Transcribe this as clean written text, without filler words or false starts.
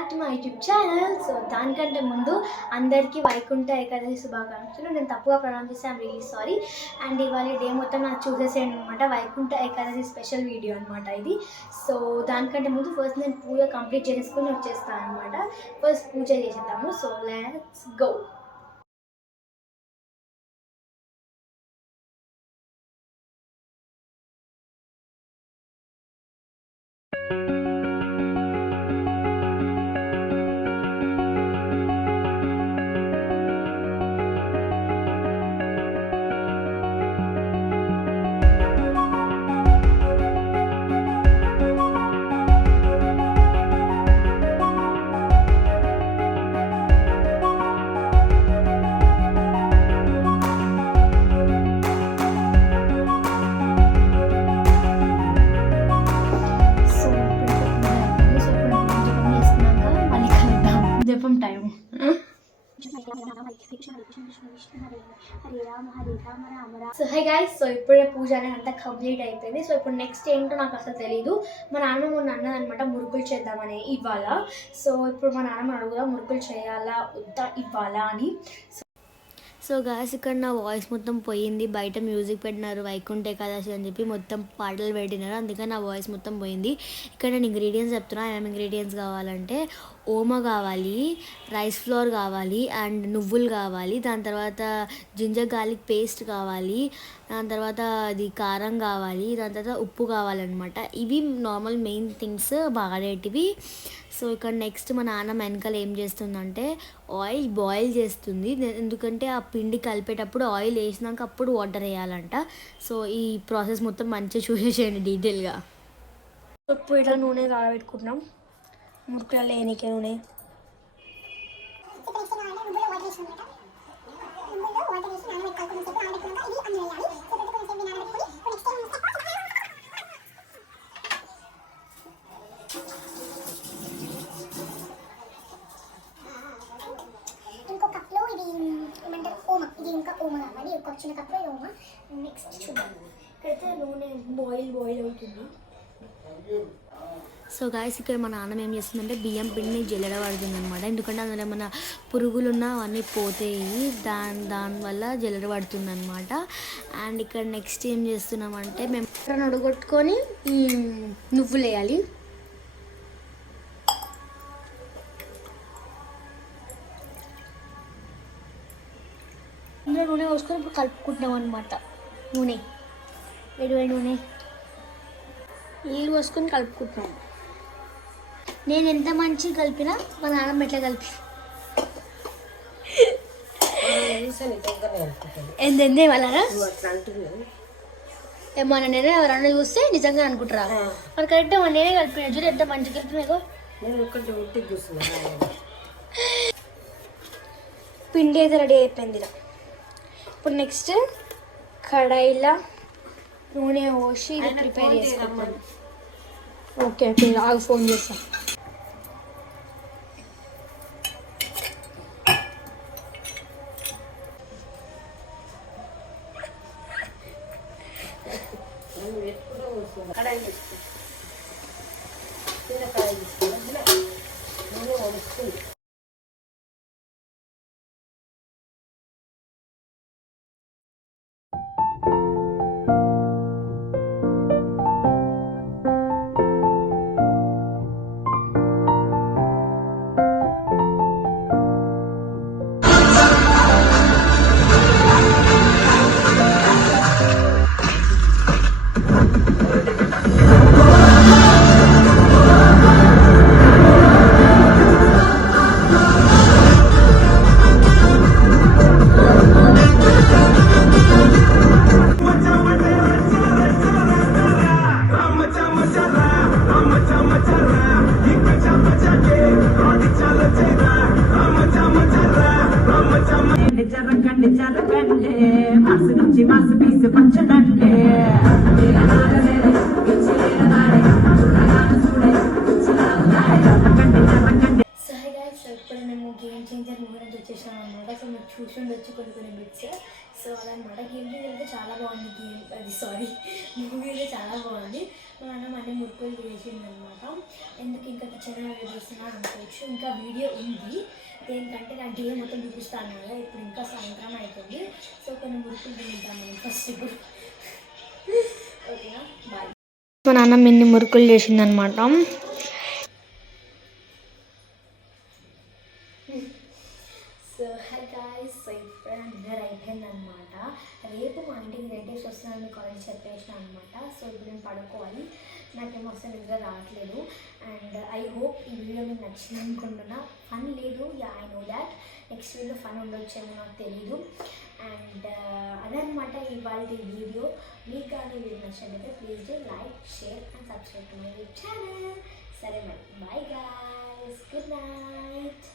Back to my YouTube channel. So దానికంటే ముందు అందరికీ వైకుంఠ ఏకాదశి శుభాకాంక్షలు. నేను తప్పుగా ప్రొనౌన్స్ చేస్తే ఐమ్ రియలీ సారీ. అండ్ ఇవాళ డే మొత్తం నాకు చూసేసేయండి అనమాట. వైకుంఠ ఏకాదశి స్పెషల్ వీడియో అనమాట ఇది. సో దానికంటే ముందు ఫస్ట్ నేను పూజ కంప్లీట్ చేసుకుని వచ్చేస్తాను అనమాట. ఫస్ట్ పూజ చేసేద్దాము. So let's go. Time so hi guys, so ఇప్పుడే పూజ అనేది అంతా కంప్లీట్ అయిపోయింది. సో ఇప్పుడు నెక్స్ట్ ఏంటో నాకు అసలు తెలీదు. మా నాన్న మొన్న అన్నదనమాట మురుకులు చేద్దామని ఇవాళ. సో ఇప్పుడు మా నాన్న అడుగుదా మురుకులు చేయాలా వద్దా ఇవ్వాలా అని. సో గాయస్, ఇక్కడ నా వాయిస్ మొత్తం పోయింది. బయట మ్యూజిక్ పెట్టినారు వైకుంఠ ఏకాదశి అని చెప్పి మొత్తం పాటలు పెట్టినారు, అందుకని నా వాయిస్ మొత్తం పోయింది. ఇక్కడ నేను ఇంగ్రీడియంట్స్ చెప్తున్నా. ఏమేమి ఇంగ్రీడియంట్స్ కావాలంటే ఓమ కావాలి, రైస్ ఫ్లోర్ కావాలి, అండ్ నువ్వులు కావాలి, దాని తర్వాత జింజర్ గార్లిక్ పేస్ట్ కావాలి, దాని తర్వాత అది కారం కావాలి, దాని తర్వాత ఉప్పు కావాలన్నమాట. ఇవి నార్మల్ మెయిన్ థింగ్స్ వాడేటివి. సో ఇక్కడ నెక్స్ట్ మా నాన్న వెనకాల ఏం చేస్తుందంటే ఆయిల్ బాయిల్ చేస్తుంది. ఎందుకంటే ఆ పిండి కలిపేటప్పుడు ఆయిల్ వేసినాక అప్పుడు వాటర్ వేయాలంట. సో ఈ ప్రాసెస్ మొత్తం మంచిగా చూసేసేయండి డీటెయిల్గా. ఇప్పుడు ఇట్లా నూనె కాగబెట్టుకుంటున్నాం. మురుకులు లేనికే నూనె. ఒక చిన్న కప్లో ఓమ. నెక్స్ట్ చూద్దాం. ఇక్కడైతే నూనె బాయిల్ అవుతుంది. సో గాయస్, ఇక్కడ మా నాన్న ఏం చేస్తుందంటే బియ్యం పిండిని జల్లెడ పడుతుంది అనమాట. ఎందుకంటే అందులో ఏమైనా పురుగులున్నా అవన్నీ పోతాయి, దానివల్ల జల్లెడ పడుతుంది అనమాట. అండ్ ఇక్కడ నెక్స్ట్ ఏం చేస్తున్నామంటే మేము నడుగొట్టుకొని ఈ నువ్వులు వేయాలి. ఇందులో నూనె పోసుకొని ఇప్పుడు కలుపుకుంటున్నాం అనమాట. నూనె వేడి నూనె నీళ్ళు పోసుకొని కలుపుకుంటున్నాం. నేను ఎంత మంచిగా కలిపినా మా నాన్నమ్మ ఎట్లా కలిపి ఎందే వాళ్ళరా ఏమన్నా నేనే ఎవరన్నా చూస్తే నిజంగా అనుకుంటారా? మరి కరెక్ట్ నేనే కలిపిన. చూడు ఎంత మంచిగా కలిపినాగో. పిండి అయితే రెడీ అయిపోయింది ఇలా. ఇప్పుడు నెక్స్ట్ కడాయిలో నూనె పోసి ఇది ప్రిపేర్ చేసుకుంటాం. ఓకే ఆగు, ఫోన్ చేస్తాం. గేమ్ చేంజర్ మూవీ నుంచి వచ్చేసాం అనమాట. సో మీరు చూసి ఉండొచ్చు కొన్ని బిట్స్. సో అదనమాట. గేమ్ అయితే చాలా బాగుంది. మూవీ అయితే చాలా బాగుంది. మా నాన్న అన్ని మురుకులు చేసిందనమాట. ఎందుకు ఇంకా కిచెన్ వీడియో చేస్తున్నా అనుకోవచ్చు. ఇంకా వీడియో ఉంది, దేనికంటే నా డే మొత్తం చూపిస్తాను కదా. ఇప్పుడు ఇంకా సాయంత్రం అవుతుంది. సో కొన్ని మురుకులు తింటాము ఫస్ట్ ఇప్పుడు. ఓకేనా, బాయ్. మా నాన్న మిన్ని మురుకులు చేసిందనమాట. సో హై గాయ్స్, సో ఇప్పుడు డిన్నర్ అయిపోయిందనమాట. రేపు మా ఇంటికి రిలేటివ్స్ వస్తున్నారని కాలేజ్ చెప్పేసిన అనమాట. సో ఇప్పుడు నేను పడుకోవాలి, నాకేమో అసలు నిద్ర రావట్లేదు. అండ్ ఐ హోప్ ఈ వీడియో మీకు నచ్చింది అనుకుంటున్నా. ఫన్ లేదు, yeah I know that. Next video fun ఉండొచ్చేమో నాకు తెలీదు. అండ్ అదనమాట ఇవాళ వీడియో. మీకు కానీ వీడియో నచ్చినట్లయితే please do like, share and subscribe to my channel. సరే మరి, బాయ్ గాయ్స్, గుడ్ నైట్.